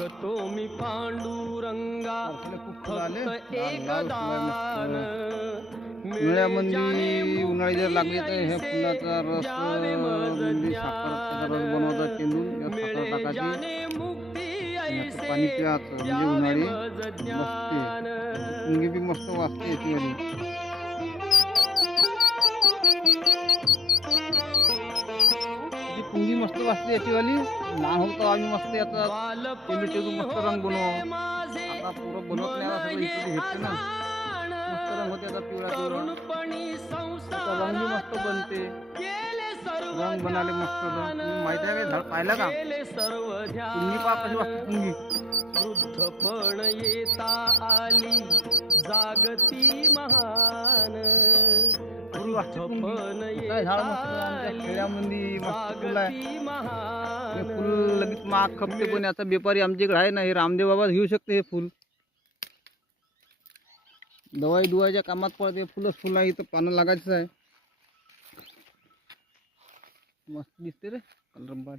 मागतो मी पांडुरंगा फक्त एक दान उन्हाळ्यामध्ये उन्हाळी जर लागली तर हे फुलाचा रस म्हणजे साखर बनवतात चेंडून साखर टाकायची पाणी प्यायचं म्हणजे उन्हाळी बसते पुंगी बी मस्त वाजते याची पुंगी मस्त वाजते याची वाली लहान होतो आम्ही मस्त याचा चेंडू मस्त रंग बनव आता पुरं बनवत नाही आता सगळं इकडे भेटते ना मस्त रंग होते आता पिवळा पिवळा रंग बी मस्त बनते रंग बनाले मस्त माहिती आहे का झाड पाहिलं का पुंगी पा कशी वाजते पुंगी वृद्धपण येता आली जागती महान वृद्धपण येता आली जागती महान हे फुल लगेच महाग खपते पण याचा व्यापारी आमच्याकडे आहे ना हे रामदेव बाबा घेऊ शकते हे फुल दवाई दुवाईच्या कामात पडते फुलच फुल आहे इथं पानं लागायचं आहे मस्त दिसते रे कलर